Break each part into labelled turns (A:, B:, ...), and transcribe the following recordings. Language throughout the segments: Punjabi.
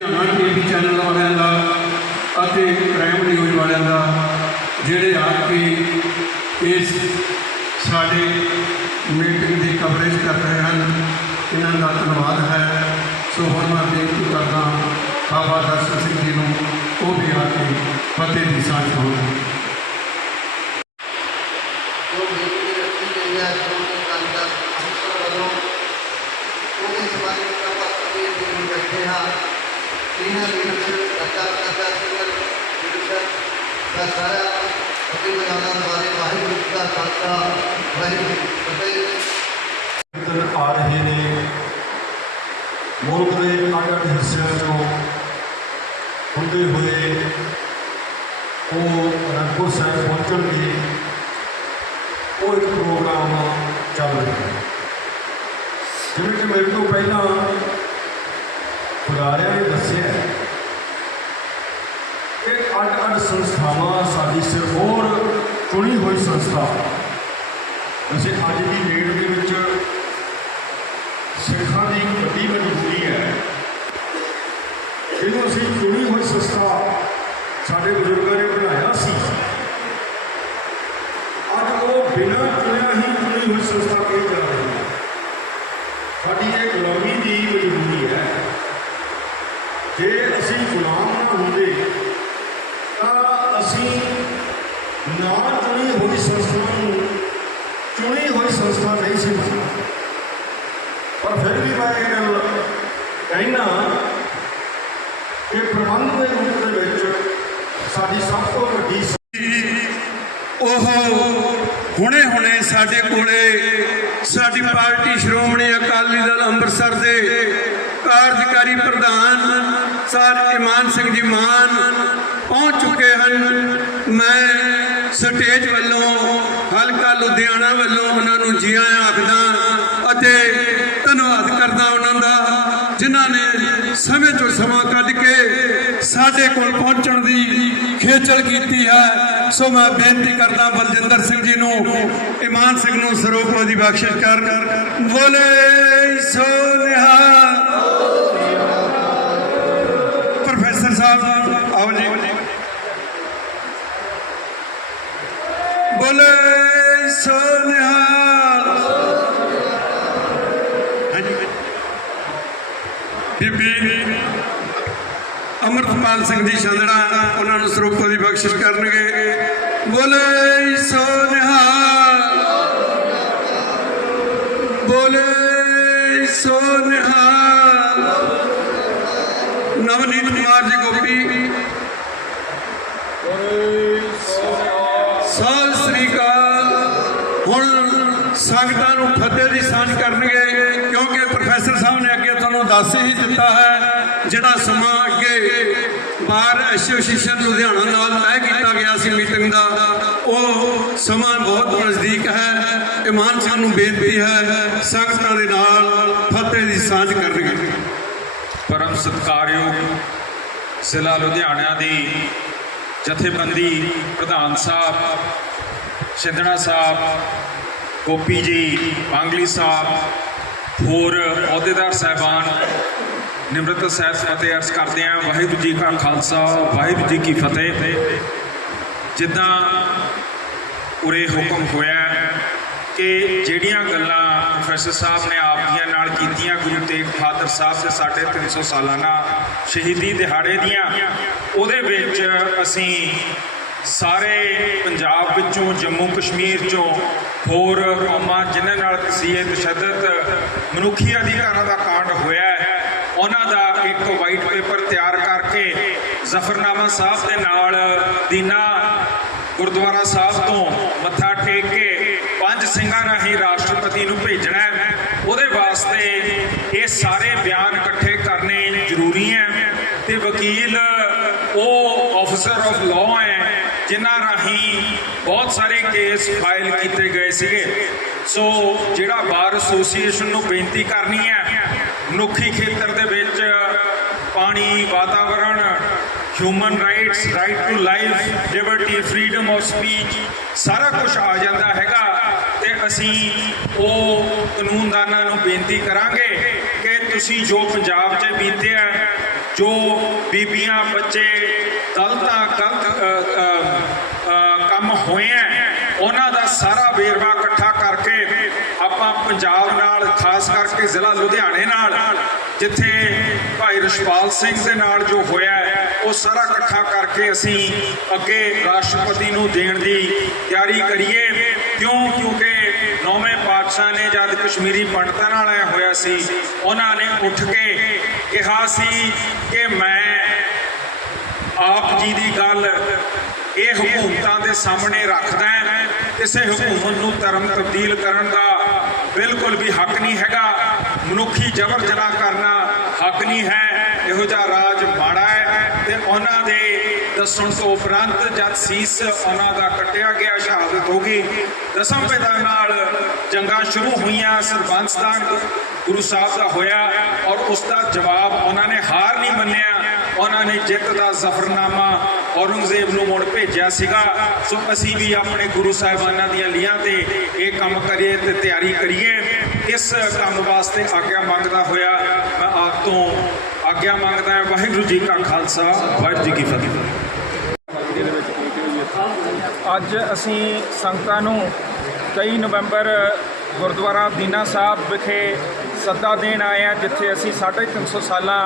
A: ਧੰਨਵਾਦ ਟੀਵੀ ਚੈਨਲ ਵਾਲਿਆਂ ਦਾ ਅਤੇ ਪ੍ਰਾਈਮ ਨਿਊਜ਼ ਵਾਲਿਆਂ ਦਾ, ਜਿਹੜੇ ਆ ਕੇ ਇਸ ਸਾਡੇ ਮੀਟਿੰਗ ਦੀ ਕਵਰੇਜ ਕਰ ਰਹੇ ਹਨ, ਇਹਨਾਂ ਦਾ ਧੰਨਵਾਦ ਹੈ। ਸੋ ਹੁਣ ਮੈਂ ਬੇਨਤੀ ਕਰਦਾ ਬਾਬਾ ਦਰਸ਼ਨ ਸਿੰਘ ਜੀ ਨੂੰ, ਉਹ ਵੀ ਆ ਕੇ ਫਤਿਹ ਦੀ ਸਾਂਝ ਹੋਣ
B: ਜੋ ਬੇਟੀ ਰੱਖੀ ਗਈ ਹੈ ਸ਼੍ਰੋਮਣੀ ਅਕਾਲੀ ਦਲ ਅੰਮ੍ਰਿਤਸਰ ਵੱਲੋਂ ਉਹਦੇ ਸਬੰਧ ਵਿੱਚ ਆਪਾਂ ਸਭੇ ਨੂੰ ਬੈਠੇ ਹਾਂ ਇਹਨਾਂ ਲੀਡਰਸ਼ਿਪ ਸਰਕਾਰ ਕਰਦਾ ਸਿਵਲ ਲੀਡਰਸ਼ਿਪ ਦਾ ਸਾਰਾ ਅੱਗੇ ਵਧਾਉਣਾ ਦੁਆਰੇ ਵਾਹਿਗੁਰੂ ਦਾ ਖਾਲਸਾ ਵਾਹਿਗੁਰੂ ਫਤਿਹ
C: ਆ ਰਹੇ ਨੇ ਮੁਲਕ ਦੇ ਅੱਡ-ਅੱਡ ਹਿੱਸਿਆਂ ਤੋਂ ਹੁੰਦੇ ਹੋਏ ਉਹ ਅਨੰਦਪੁਰ ਸਾਹਿਬ ਪਹੁੰਚਣਗੇ ਉਹ ਇੱਕ ਪ੍ਰੋਗਰਾਮ ਚੱਲ ਰਿਹਾ ਹੈ। ਜਿਵੇਂ ਕਿ ਮੇਰੇ ਤੋਂ ਪਹਿਲਾਂ ਬੁਲਾਰਿਆਂ ਨੇ ਦੱਸਿਆ ਕਿ ਅੱਡ-ਅੱਡ ਸੰਸਥਾਵਾਂ ਸਾਡੀ ਸਿਰਫ ਹੋਰ ਚੁਣੀ ਹੋਈ ਸੰਸਥਾ। ਵੈਸੇ ਅੱਜ ਦੀ ਡੇਟ ਦੇ ਵਿੱਚ ਸਿੱਖਾਂ ਦੀ ਇੱਕ ਵੱਡੀ ਮਜਬੂਰੀ ਹੈ। ਜਿਹਨੂੰ ਅਸੀਂ ਚੁਣੀ ਹੋਈ ਸੰਸਥਾ ਸਾਡੇ ਬਜ਼ੁਰਗਾਂ ਨੇ ਬਣਾਇਆ ਸੀ। ਅੱਜ ਉਹ ਬਿਨਾਂ ਚੁਣਿਆ ਹੀ ਚੁਣੀ ਹੋਈ ਸੰਸਥਾ ਕਹੀ ਜਾ ਰਹੀ ਹੈ ਸਾਡੀ ਇਹ ਗੁਲਾਮੀ ਦੀ ਮਜਬੂਰੀ ਹੈ ਜੇ ਅਸੀਂ ਗੁਲਾਮ ਨਾ ਹੁੰਦੇ। ਤਾਂ ਅਸੀਂ ਨਾ ਚੁਣੀ ਹੋਈ ਸੰਸਥਾ ਨੂੰ, ਚੁਣੀ ਹੋਈ ਸੰਸਥਾ ਨਹੀਂ ਸੀ ਪਰ ਫਿਰ ਵੀ ਮੈਂ ਇਹ ਗੱਲ ਕਹਿਣਾ ਕਿ ਪ੍ਰਬੰਧ ਦੇ ਰੂਪ ਦੇ ਵਿੱਚ ਸਾਡੀ ਸਭ ਤੋਂ ਵੱਡੀ
A: ਉਹ ਹੁਣੇ ਹੁਣੇ ਸਾਡੇ ਕੋਲੇ ਸਾਡੀ ਪਾਰਟੀ ਸ਼੍ਰੋਮਣੀ ਅਕਾਲੀ ਦਲ ਅੰਮ੍ਰਿਤਸਰ ਦੇ ਕਾਰਜਕਾਰੀ ਪ੍ਰਧਾਨ ਸਰ ਇਮਾਨ ਸਿੰਘ ਜੀ ਮਾਨ ਪਹੁੰਚ ਚੁੱਕੇ ਹਨ। ਮੈਂ ਸਟੇਜ ਵੱਲੋਂ, ਹਲਕਾ ਲੁਧਿਆਣਾ ਵੱਲੋਂ ਉਹਨਾਂ ਨੂੰ ਜੀ ਆਇਆਂ ਆਖਦਾ ਅਤੇ ਧੰਨਵਾਦ ਕਰਦਾ ਉਹਨਾਂ ਦਾ, ਜਿਨ੍ਹਾਂ ਨੇ ਸਮੇਂ ਤੋਂ ਸਮਾਂ ਕੱਢ ਕੇ ਸਾਡੇ ਕੋਲ ਪਹੁੰਚਣ ਦੀ ਖੇਚਲ ਕੀਤੀ ਹੈ। ਸੋ ਮੈਂ ਬੇਨਤੀ ਕਰਦਾ ਬਲਜਿੰਦਰ ਸਿੰਘ ਜੀ ਨੂੰ, ਇਮਾਨ ਸਿੰਘ ਨੂੰ ਸਰੋਪਾ ਦੀ ਬਖਸ਼ਿਸ਼ ਕਰ ਬੋਲੇ ਸੋ ਨਿਹਾਲ। ਬੋਲੇ ਸੋ ਬੀਬੀ ਅਮਰਪਾਲ ਸਿੰਘ ਜੀ ਛੰਦੜਾ ਉਹਨਾਂ ਨੂੰ ਸਰੂਪਾਂ ਦੀ ਬਖਸ਼ਿਸ਼ ਕਰਨਗੇ। ਬੋਲੇ ਸੋ ਨਿਹਾਲ ਬੋਲੇ ਸੋ ਨਿਹਾਲ ਨਵਨੀਤ ਕੁਮਾਰ ਜੀ, ਗੋਪੀ। ਸਤਿ ਦੱਸ ਹੀ ਦਿੱਤਾ ਹੈ, ਜਿਹੜਾ ਸਮਾਂ ਅੱਗੇ ਬਾਰ ਐਸੋਸੀਏਸ਼ਨ ਲੁਧਿਆਣਾ ਨਾਲ ਤੈਅ ਕੀਤਾ ਗਿਆ ਸੀ ਮੀਟਿੰਗ ਦਾ, ਉਹ ਸਮਾਂ ਬਹੁਤ ਨਜ਼ਦੀਕ ਹੈ, ਇਮਾਨ ਸਿੰਘ ਬੇਨਤੀ ਹੈ, ਸੰਗਤਾਂ ਦੇ ਨਾਲ ਫਤਿਹ ਦੀ ਸਾਂਝ ਕਰਨਗੇ
D: ਪਰਮ ਸਤਿਕਾਰਯੋਗ ਜ਼ਿਲ੍ਹਾ ਲੁਧਿਆਣਾ ਦੀ ਜਥੇਬੰਦੀ ਪ੍ਰਧਾਨ ਸਾਹਿਬ ਸਿੰਧਣਾ ਸਾਹਿਬ, ਗੋਪੀ ਜੀ, ਬਾਂਗਲੀ ਸਾਹਿਬ ਹੋਰ ਅਹੁਦੇਦਾਰ ਸਾਹਿਬਾਨ ਨਿਮਰਤ ਸਾਹਿਬ ਫਤਿਹ ਅਰਜ਼ ਕਰਦੇ ਹਾਂ। ਵਾਹਿਗੁਰੂ ਜੀ ਕਾ ਖਾਲਸਾ, ਵਾਹਿਗੁਰੂ ਜੀ ਕੀ ਫਤਿਹ। ਜਿੱਦਾਂ ਉਰੇ ਹੁਕਮ ਹੋਇਆ ਕਿ ਜਿਹੜੀਆਂ ਗੱਲਾਂ ਪ੍ਰੋਫੈਸਰ ਸਾਹਿਬ ਨੇ ਆਪ ਦੀਆਂ ਨਾਲ ਕੀਤੀਆਂ, ਗੁਰੂ ਤੇਗ ਬਹਾਦਰ ਸਾਹਿਬ ਦੇ ਸਾਡੇ 300 ਸਾਲਾਨਾ ਸ਼ਹੀਦੀ ਦਿਹਾੜੇ ਦੀਆਂ, ਉਹਦੇ ਵਿੱਚ ਅਸੀਂ ਸਾਰੇ ਪੰਜਾਬ ਵਿੱਚੋਂ, ਜੰਮੂ ਕਸ਼ਮੀਰ ਚੋਂ ਹੋਰ ਕੌਮਾਂ ਜਿਨ੍ਹਾਂ ਨਾਲ ਤਸੀਹੇ ਤਸ਼ੱਦਦ ਮਨੁੱਖੀ ਅਧਿਕਾਰਾਂ ਦਾ ਕਾਂਡ ਹੋਇਆ ਹੈ, ਉਹਨਾਂ ਦਾ ਇੱਕ ਵਾਈਟ ਪੇਪਰ ਤਿਆਰ ਕਰਕੇ ਜ਼ਫਰਨਾਮਾ ਸਾਹਿਬ ਦੇ ਨਾਲ ਦੀਨਾ ਗੁਰਦੁਆਰਾ ਸਾਹਿਬ ਤੋਂ ਮੱਥਾ ਟੇਕ ਕੇ ਪੰਜ ਸਿੰਘਾਂ ਰਾਹੀਂ ਰਾਸ਼ਟਰਪਤੀ ਨੂੰ ਭੇਜਣਾ ਹੈ, ਉਹਦੇ ਵਾਸਤੇ ਇਹ ਸਾਰੇ ਬਿਆਨ ਇਕੱਠੇ ਕਰਨੇ ਜ਼ਰੂਰੀ ਹੈ ਤੇ ਵਕੀਲ, ਉਹ ਆਫੀਸਰ ਆਫ ਲਾਅ ਹੈ ਜਿਨ੍ਹਾਂ ਰਾਹੀਂ ਬਹੁਤ ਸਾਰੇ ਕੇਸ ਫਾਈਲ ਕੀਤੇ ਗਏ ਸੀਗੇ। ਸੋ ਜਿਹੜਾ ਬਾਰ ਐਸੋਸੀਏਸ਼ਨ ਨੂੰ ਬੇਨਤੀ ਕਰਨੀ ਹੈ, ਮਨੁੱਖੀ ਖੇਤਰ ਦੇ ਵਿੱਚ ਪਾਣੀ, ਵਾਤਾਵਰਣ human rights right to life liberty freedom of speech ਸਾਰਾ ਕੁਝ ਆ ਜਾਂਦਾ ਹੈਗਾ ਤੇ ਅਸੀਂ ਉਹ ਕਾਨੂੰਨਦਾਨਾਂ ਨੂੰ ਬੇਨਤੀ ਕਰਾਂਗੇ ਕਿ ਤੁਸੀਂ ਜੋ ਪੰਜਾਬ 'ਚ ਬੀਤਿਆ,
E: ਜੋ ਬੀਬੀਆਂ, ਬੱਚੇ, ਦਲਤਾਂ ਗਲਤ ਹੋਏ ਆ। ਉਹਨਾਂ ਦਾ ਸਾਰਾ ਵੇਰਵਾ ਇਕੱਠਾ ਕਰਕੇ ਆਪਾਂ ਪੰਜਾਬ ਨਾਲ, ਖਾਸ ਕਰਕੇ ਜ਼ਿਲ੍ਹਾ ਲੁਧਿਆਣੇ ਨਾਲ, ਜਿੱਥੇ ਭਾਈ ਰਸ਼ਪਾਲ ਸਿੰਘ ਦੇ ਨਾਲ ਜੋ ਹੋਇਆ ਉਹ ਸਾਰਾ ਇਕੱਠਾ ਕਰਕੇ ਅਸੀਂ ਅੱਗੇ ਰਾਸ਼ਟਰਪਤੀ ਨੂੰ ਦੇਣ ਦੀ ਤਿਆਰੀ ਕਰੀਏ। ਕਿਉਂ? ਕਿਉਂਕਿ ਨੌਵੇਂ ਪਾਤਸ਼ਾਹ ਨੇ ਜਦ ਕਸ਼ਮੀਰੀ ਪੰਡਤਾਂ ਨਾਲ ਆਇਆ ਹੋਇਆ ਸੀ, ਉਹਨਾਂ ਨੇ ਉੱਠ ਕੇ ਕਿਹਾ ਸੀ ਕਿ ਮੈਂ ਆਪ ਜੀ ਦੀ ਗੱਲ ਇਹ ਹਕੂਮਤਾਂ ਦੇ ਸਾਹਮਣੇ ਰੱਖਦਾ ਹੈ ਕਿਸੇ ਹਕੂਮਤ ਨੂੰ ਧਰਮ ਤਬਦੀਲ ਕਰਨ ਦਾ ਬਿਲਕੁਲ ਵੀ ਹੱਕ ਨਹੀਂ ਹੈਗਾ। ਮਨੁੱਖੀ ਜਬਰ ਜਨਾਹ ਕਰਨਾ ਹੱਕ ਨਹੀਂ ਹੈ। ਇਹੋ ਜਿਹਾ ਰਾਜ ਮਾੜਾ ਹੈ ਤੇ ਉਹਨਾਂ ਦੇ ਦੱਸਣ ਤੋਂ ਉਪਰੰਤ ਜਦ ਸੀਸ ਉਹਨਾਂ ਦਾ ਕੱਟਿਆ ਗਿਆ, ਸ਼ਹਾਦਤ ਹੋ ਗਈ। ਦਸਮ ਪਿਤਾ ਨਾਲ ਜੰਗਾਂ ਸ਼ੁਰੂ ਹੋਈਆਂ ਸਰਬੰਸਤਾਨ ਗੁਰੂ ਸਾਹਿਬ ਦਾ ਹੋਇਆ ਔਰ ਉਸ ਦਾ ਜਵਾਬ ਉਹਨਾਂ ਨੇ ਹਾਰ ਨਹੀਂ ਮੰਨਿਆ। ਉਹਨਾਂ ਨੇ ਜਿੱਤ ਦਾ ਜ਼ਫਰਨਾਮਾ ਔਰੰਗਜ਼ੇਬ ਨੂੰ ਮੁੜ ਭੇਜਿਆ ਸੀਗਾ। ਸੋ ਅਸੀਂ ਵੀ ਆਪਣੇ ਗੁਰੂ ਸਾਹਿਬਾਨਾਂ ਦੀਆਂ ਲੀਹਾਂ ਤੇ ਇਹ ਕੰਮ ਕਰੀਏ ਤੇ ਤਿਆਰੀ ਕਰੀਏ। ਇਸ ਕੰਮ ਵਾਸਤੇ ਆਗਿਆ ਮੰਗਦਾ ਹੋਇਆ ਮੈਂ ਆਪ ਤੋਂ ਆਗਿਆ ਮੰਗਦਾ ਹਾਂ। ਵਾਹਿਗੁਰੂ ਜੀ ਕਾ ਖਾਲਸਾ, ਵਾਹਿਗੁਰੂ ਜੀ ਕੀ ਫਤਿਹ।
D: ਅੱਜ ਅਸੀਂ ਸੰਗਤਾਂ ਨੂੰ 23 ਨਵੰਬਰ ਗੁਰਦੁਆਰਾ ਦੀਨਾ ਸਾਹਿਬ ਵਿਖੇ ਸੱਦਾ ਦੇਣ ਆਏ ਹਾਂ ਜਿੱਥੇ ਅਸੀਂ 350 ਸਾਲਾਂ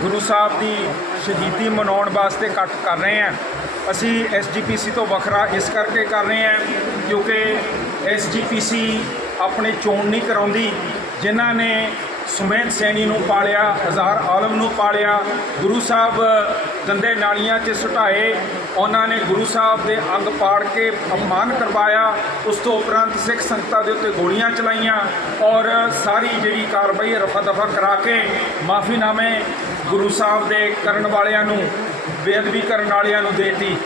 D: ਗੁਰੂ ਸਾਹਿਬ ਦੀ ਸ਼ਹੀਦੀ ਮਨਾਉਣ ਵਾਸਤੇ ਇਕੱਠ ਕਰ ਰਹੇ ਹਾਂ ਅਸੀਂ ਐਸਜੀਪੀਸੀ ਤੋਂ ਵੱਖਰਾ ਇਸ ਕਰਕੇ ਕਰ ਰਹੇ ਹਾਂ ਕਿਉਂਕਿ ਐਸਜੀਪੀਸੀ ਆਪਣੇ ਚੋਣ ਨਹੀਂ ਕਰਾਉਂਦੀ। ਜਿਨ੍ਹਾਂ ਨੇ ਸੁਮੇਧ ਸੈਣੀ ਨੂੰ ਪਾਲਿਆ ਹਜ਼ਾਰ ਆਲਮ ਨੂੰ ਪਾਲਿਆ, ਗੁਰੂ ਸਾਹਿਬ ਗੰਦੇ ਨਾਲੀਆਂ 'ਚ ਸੁਟਾਏ ਉਹਨਾਂ ਨੇ ਗੁਰੂ ਸਾਹਿਬ ਦੇ ਅੰਗ ਪਾੜ ਕੇ ਅਪਮਾਨ ਕਰਵਾਇਆ। ਉਸ ਤੋਂ ਉਪਰੰਤ ਸਿੱਖ ਸੰਗਤਾਂ ਦੇ ਉੱਤੇ ਗੋਲੀਆਂ ਚਲਾਈਆਂ ਔਰ ਸਾਰੀ ਜਿਹੜੀ ਕਾਰਵਾਈ ਰਫਾ ਦਫਾ ਕਰਾ ਕੇ ਮਾਫੀਨਾਮੇ ਗੁਰੂ ਸਾਹਿਬ ਦੇ ਕਰਨ ਵਾਲਿਆਂ ਨੂੰ, ਬੇਅਦਬੀ ਕਰਨ ਵਾਲਿਆਂ ਨੂੰ ਦੇਤੀ।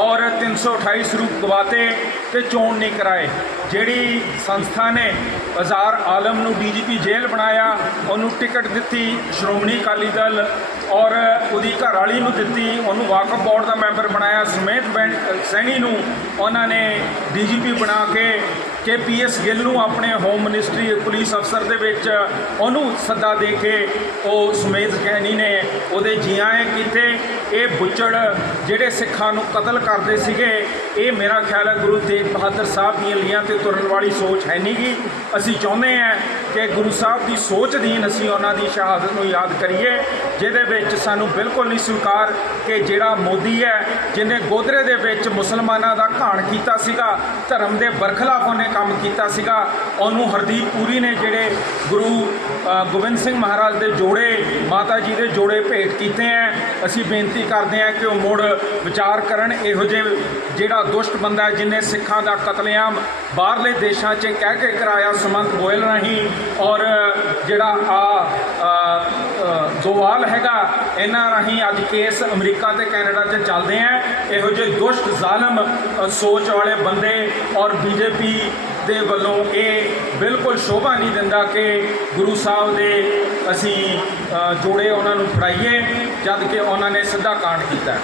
D: ਔਰ 328 ਸਰੂਪ ਗਵਾਤੇ ਤੇ ਚੋਣ ਨਹੀਂ ਕਰਾਏ। ਜਿਹੜੀ ਸੰਸਥਾ ਨੇ ਹਜ਼ਾਰ ਆਲਮ ਨੂੰ ਡੀਜੀਪੀ ਜੇਲ੍ਹ ਬਣਾਇਆ, ਉਹਨੂੰ ਟਿਕਟ ਦਿੱਤੀ ਸ਼੍ਰੋਮਣੀ ਅਕਾਲੀ ਦਲ ਔਰ ਉਹਦੀ ਘਰਵਾਲੀ ਨੂੰ ਦਿੱਤੀ, ਉਹਨੂੰ ਵਾਕਫ ਬੋਰਡ ਦਾ ਮੈਂਬਰ ਬਣਾਇਆ, ਸਮੇਤ ਬੈਂਡ ਸੈਣੀ ਨੂੰ ਉਹਨਾਂ ਨੇ ਡੀਜੀਪੀ ਬਣਾ ਕੇ ਕਿ ਪੀਐਸ ਗਿੱਲ ਨੂੰ ਆਪਣੇ ਹੋਮ ਮਿਨਿਸਟਰੀ ਪੁਲਿਸ ਅਫਸਰ ਦੇ ਵਿੱਚ ਉਹਨੂੰ ਸੱਦਾ ਦੇ ਕੇ ਉਹ ਸੁਮੇਧ ਕੈਨੀ ਨੇ ਉਹਦੇ ਜੀਆਏ ਕੀਤੇ। ਇਹ ਬੁੱਚੜ ਜਿਹੜੇ ਸਿੱਖਾਂ ਨੂੰ ਕਤਲ ਕਰਦੇ ਸੀਗੇ, ਇਹ ਮੇਰਾ ਖਿਆਲ ਹੈ ਗੁਰੂ ਤੇਗ ਬਹਾਦਰ ਸਾਹਿਬ ਦੀਆਂ ਲੀਹਾਂ ਤੇ ਤੁਰਨ ਵਾਲੀ ਸੋਚ ਹੈ ਨਹੀਂਗੀ ਅਸੀਂ ਚਾਹੁੰਦੇ ਹਾਂ ਕਿ ਗੁਰੂ ਸਾਹਿਬ ਦੀ ਸੋਚ ਅਧੀਨ ਅਸੀਂ ਉਹਨਾਂ ਦੀ ਸ਼ਹਾਦਤ ਨੂੰ ਯਾਦ ਕਰੀਏ, ਜਿਹਦੇ ਵਿੱਚ ਸਾਨੂੰ ਬਿਲਕੁਲ ਨਹੀਂ ਸਵੀਕਾਰ ਕਿ ਜਿਹੜਾ ਮੋਦੀ ਹੈ, ਜਿਹਨੇ ਗੋਦਰੇ ਦੇ ਵਿੱਚ ਮੁਸਲਮਾਨਾਂ ਦਾ ਘਾਣ ਕੀਤਾ ਸੀਗਾ, ਧਰਮ ਦੇ ਬਰਖਲਾਫ ਉਹਨੇ ਕੰਮ ਕੀਤਾ ਸੀਗਾ, ਉਹਨੂੰ ਹਰਦੀਪ ਪੁਰੀ ਨੇ ਜਿਹੜੇ ਗੁਰੂ ਗੋਬਿੰਦ ਸਿੰਘ ਮਹਾਰਾਜ ਦੇ ਜੋੜੇ, ਮਾਤਾ ਜੀ ਦੇ ਜੋੜੇ ਭੇਟ ਕੀਤੇ ਹੈ। ਅਸੀਂ ਬੇਨਤੀ ਕਰਦੇ ਹਾਂ ਕਿ ਉਹ ਮੁੜ ਵਿਚਾਰ ਕਰਨ। ਇਹੋ ਜਿਹੇ ਜਿਹੜਾ ਦੁਸ਼ਟ ਬੰਦਾ ਹੈ ਜਿਨੇ ਸਿੱਖਾਂ ਦਾ ਕਤਲੇਆਮ ਬਾਹਰਲੇ ਦੇਸ਼ਾਂ 'ਚ ਕਹਿ ਕੇ ਕਰਾਇਆ ਸੁਮੰਤ ਗੋਇਲ ਰਾਹੀਂ ਔਰ ਜਿਹੜਾ ਆ ਦੋਵਾਲ ਹੈਗਾ, ਇਹਨਾਂ ਰਾਹੀਂ ਅੱਜ ਕੇਸ ਅਮਰੀਕਾ ਤੇ ਕੈਨੇਡਾ 'ਚ ਚੱਲਦੇ ਆ। ਇਹੋ ਜਿਹੇ ਦੁਸ਼ਟ, ਜ਼ਾਲਮ ਸੋਚ ਵਾਲੇ ਬੰਦੇ ਔਰ ਬੀਜੇਪੀ ਦੇ ਵੱਲੋਂ ਇਹ ਬਿਲਕੁਲ ਸ਼ੋਭਾ ਨਹੀਂ ਦਿੰਦਾ ਕਿ ਗੁਰੂ ਸਾਹਿਬ ਦੇ ਅਸੀਂ ਜੋੜੇ ਉਹਨਾਂ ਨੂੰ ਫੜਾਈਏ। ਜਦ ਕਿ ਉਹਨਾਂ ਨੇ ਸਿੱਧਾ ਕਾਂਡ ਕੀਤਾ।